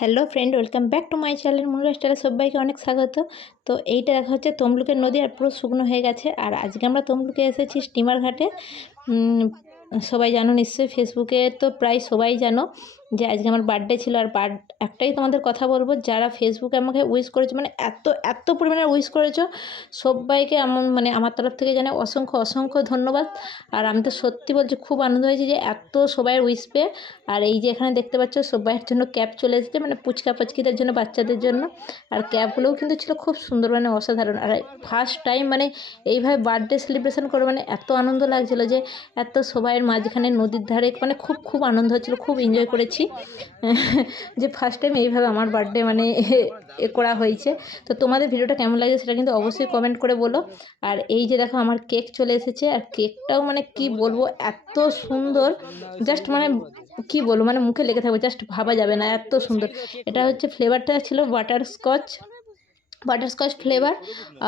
Hello friend, welcome back to my channel মুনরা স্টাইলে সবাইকে অনেক স্বাগত। তো এইটা দেখা হচ্ছে তমলুকের নদী, আর পুরো শুকনো হয়ে গেছে। আর আজকে আমরা তমলুকে এসেছি স্টিমার ঘাটে। সবাই জানো নিশ্চয়ই, ফেসবুকে তো প্রায় সবাই জানো যে আজকে আমার বার্থডে ছিল। আর একটাই তোমাদের কথা বলবো, যারা ফেসবুকে আমাকে উইশ করেছো, মানে এত এত পরিমাণে উইশ করেছো, সবাইকে আমার তরফ থেকে জানাই অসংখ্য অসংখ্য ধন্যবাদ। আর আমি তো সত্যি বলছি, খুব আনন্দ হয়েছে যে এত সবাইয়ের উইশ পেয়ে। আর এই যে এখানে দেখতে পাচ্ছ, সবাইয়ের জন্য ক্যাপ চলে এসেছে, মানে পুচকা পাচকিদের জন্য, বাচ্চাদের জন্য। আর ক্যাপগুলোও কিন্তু ছিল খুব সুন্দর, মানে অসাধারণ। আর ফার্স্ট টাইম মানে এইভাবে বার্থডে সেলিব্রেশন করে, মানে এত আনন্দ লাগছিলো যে এত সবাইয়ের মাঝখানে নদীর ধারে, মানে খুব খুব আনন্দ হচ্ছিলো, খুব এনজয় করেছি যে ফার্স্ট টাইম এইভাবে আমার বার্থডে মানে করা হয়েছে। তো তোমাদের ভিডিওটা কেমন লাগে সেটা কিন্তু অবশ্যই কমেন্ট করে বলো। আর এই যে দেখো, আমার কেক চলে এসেছে। আর কেকটাও মানে কি বলবো, এত সুন্দর, জাস্ট মানে কি বলবো, মানে মুখে লেগে থাকবে, জাস্ট ভাবা যাবে না, এত সুন্দর। এটা হচ্ছে ফ্লেভারটা ছিল বাটারস্কচ ফ্লেভার।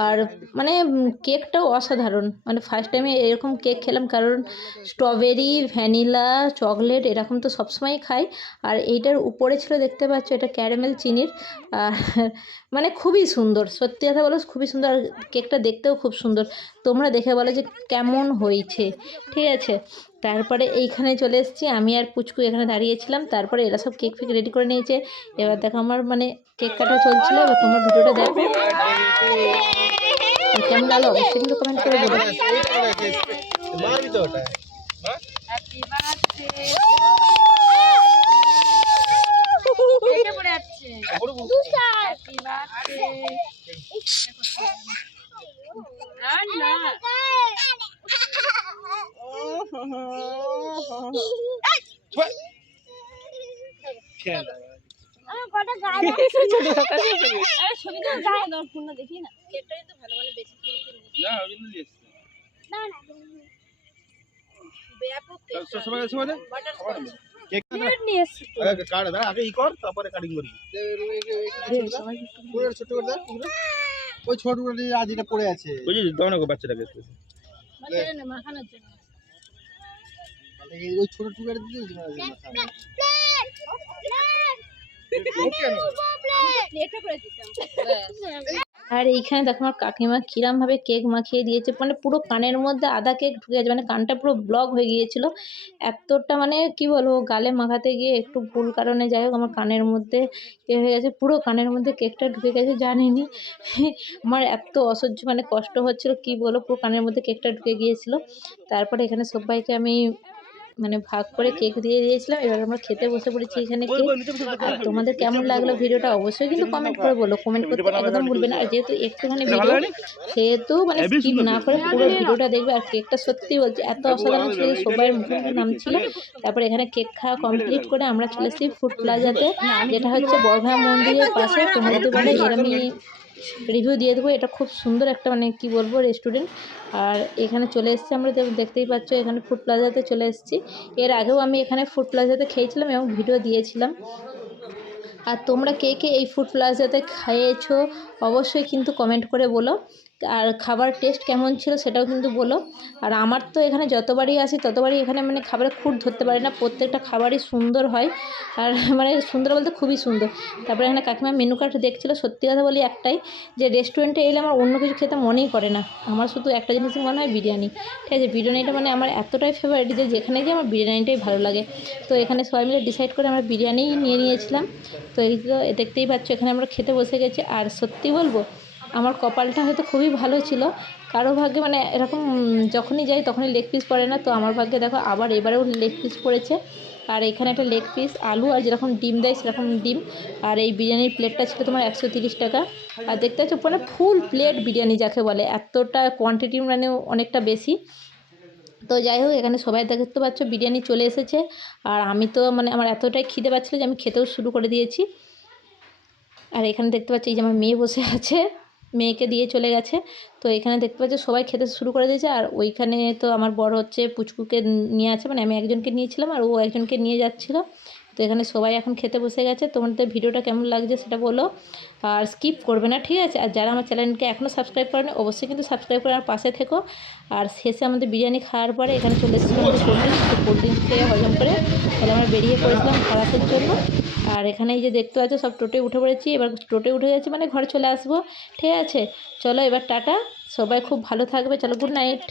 আর মানে কেকটাও অসাধারণ, মানে ফার্স্ট টাইমে এরকম কেক খেলাম, কারণ স্ট্রবেরি, ভ্যানিলা, চকলেট এরকম তো সবসময়ই খাই। আর এইটার উপরে ছিল, দেখতে পাচ্ছ, এটা ক্যারামেল চিনির। আর মানে খুবই সুন্দর, সত্যি কথা বলো, খুবই সুন্দর। আর কেকটা দেখতেও খুব সুন্দর। তোমরা দেখে বলো যে কেমন হয়েছে, ঠিক আছে। তারপরে এইখানে চলে এসেছি, আমি আর পুচকু এখানে দাঁড়িয়েছিলাম। তারপরে এরা সব কেক ফেক রেডি করে নিয়েছে। এবার দেখো আমার মানে কেক কাটা চলছিল। এবার তোমার ভিডিওটা দেখো, আর কেমন লাগলো অবশ্যই কিন্তু কমেন্ট করে বলো। ওই ছোট আজ এটা পড়ে আছে, বাচ্চাটাকে ওই ছোট টুকারে আর এইখানে দেখো আমার কাকিমা কিরমভাবে কেক মাখিয়ে দিয়েছে, মানে পুরো কানের মধ্যে আধা কেক ঢুকে গেছে, মানে কানটা পুরো ব্লক হয়ে গিয়েছিল এতটা, মানে কি বলবো, গালে মাখাতে গিয়ে একটু ভুল কারণে যাই হোক আমার কানের মধ্যে হয়ে গেছে, পুরো কানের মধ্যে কেকটা ঢুকে গেছে, জানিনি। আমার এত অসহ্য মানে কষ্ট হচ্ছিল, কি বলবো, পুরো কানের মধ্যে কেকটা ঢুকে গিয়েছিল। তারপরে এখানে সবাইকে আমি মানে ভাগ করে কেক দিয়ে দিয়েছিলাম। এবার আমরা খেতে বসে পড়েছি এখানে কেক। আর তোমাদের কেমন লাগলো ভিডিওটা অবশ্যই কিন্তু কমেন্ট করে বলো, কমেন্ট করতে একদম ভুলবে না। আর যেহেতু একটুখানি ভিডিও, সেহেতু মানে স্কিপ না করে পুরো ভিডিওটা দেখবে। আর কেকটা সত্যি বলছি এত অসাধারণ ছিল, সবাই মুখে মুখে নাম ছিল। তারপরে এখানে কেক খাওয়া কমপ্লিট করে আমরা চলে এসেছি ফুড প্লাজাতে, যেটা হচ্ছে বড়ঘা মন্দিরের পাশে। তোমরা যদি বলো এর আমি রিভিউ দিয়ে দেবো। এটা খুব সুন্দর একটা মানে কি বলবো রেস্টুরেন্ট। আর এখানে চলে এসেছি আমরা, দেখতেই পাচ্ছ এখানে ফুড প্লাজাতে চলে এসেছি। এর আগেও আমি এখানে ফুড প্লাজাতে খেয়েছিলাম এবং ভিডিও দিয়েছিলাম। আর তোমরা কে কে এই ফুড প্লাজাতে খেয়েছো অবশ্যই কিন্তু কমেন্ট করে বলো। আর খাবার টেস্ট কেমন ছিল সেটাও কিন্তু বলো। আর আমার তো এখানে যতবারই আসি ততবারই এখানে মানে খাবারের খুঁত ধরতে পারি না, প্রত্যেকটা খাবারই সুন্দর হয়। আর মানে সুন্দর বলতে খুবই সুন্দর। তারপরে এখানে কাকিমা মেনু কার্ড দেখছিলো। সত্যি কথা বলি একটাই, যে রেস্টুরেন্টে এলে আমার অন্য কিছু খেতে মনেই করে না, আমার শুধু একটা জিনিসই মনে হয় বিরিয়ানি। ঠিক আছে, বিরিয়ানিটা মানে আমার এতটাই ফেভারিট যে যেখানে গিয়ে আমার বিরিয়ানিটাই ভালো লাগে। তো এখানে সবাই মিলে ডিসাইড করে আমরা বিরিয়ানিই নিয়ে নিয়েছিলাম। তো এই তো দেখতেই পাচ্ছ এখানে আমরা খেতে বসে গেছি। আর সত্যি বলবো, আমার কপালটা হয়তো খুবই ভালো ছিল। কারো ভাগ্যে মানে এরকম যখনই যাই তখনই লেগ পিস পড়ে না, তো আমার ভাগ্যে দেখো আবার এবারেও লেগ পিস পড়েছে। আর এখানে একটা লেগ পিস, আলু, আর যেরকম ডিম দেয় সেরকম ডিম। আর এই বিরিয়ানির প্লেটটা ছিল তোমার 130 টাকা। আর দেখতে পাচ্ছ মানে ফুল প্লেট বিরিয়ানি যাকে বলে, এতটা কোয়ান্টিটি মানে অনেকটা বেশি। তো যাই হোক, এখানে সবাই দেখতে পাচ্ছ বিরিয়ানি চলে এসেছে। আর আমি তো মানে আমার এতটাই খিদে পাচ্ছিলো যে আমি খেতেও শুরু করে দিয়েছি। আর এখানে দেখতে পাচ্ছি এই যে আমার মেয়ে বসে আছে, মেয়েকে দিয়ে চলে গেছে। তো এখানে দেখতে পাচ্ছি সবাই খেতে শুরু করে দিয়েছে। আর ওইখানে তো আমার বড় হচ্ছে পুচকুকে নিয়ে আছে, মানে আমি একজনকে নিয়েছিলাম আর ও একজনকে নিয়ে যাচ্ছিলো। তো এখানে সবাই এখন খেতে বসে গেছে। তোমাদের ভিডিওটা কেমন লাগছে সেটা বলো, আর স্কিপ করবে না, ঠিক আছে। আর যারা আমার চ্যানেলকে এখনও সাবস্ক্রাইব করেনি অবশ্যই কিন্তু সাবস্ক্রাইব করে আমার পাশে থেকো। আর শেষে আমাদের বিরিয়ানি খাওয়ার পরে এখানে চলে এসেছিলাম আমাদের কোল্ড ড্রিঙ্কস। তো কোল্ড ড্রিঙ্কস খেয়ে হজম করে তাহলে আমরা বেরিয়ে পড়েছিলাম খরাসের জন্য। আর এখানে এই যে দেখতে পাচ্ছ সব টোটোে উঠে পড়েছি, এবার টোটোে উঠে যাচ্ছি মানে ঘরে চলে আসবো। ঠিক আছে, চলো এবার টাটা, সবাই খুব ভালো থাকবে, চলো গুড নাইট।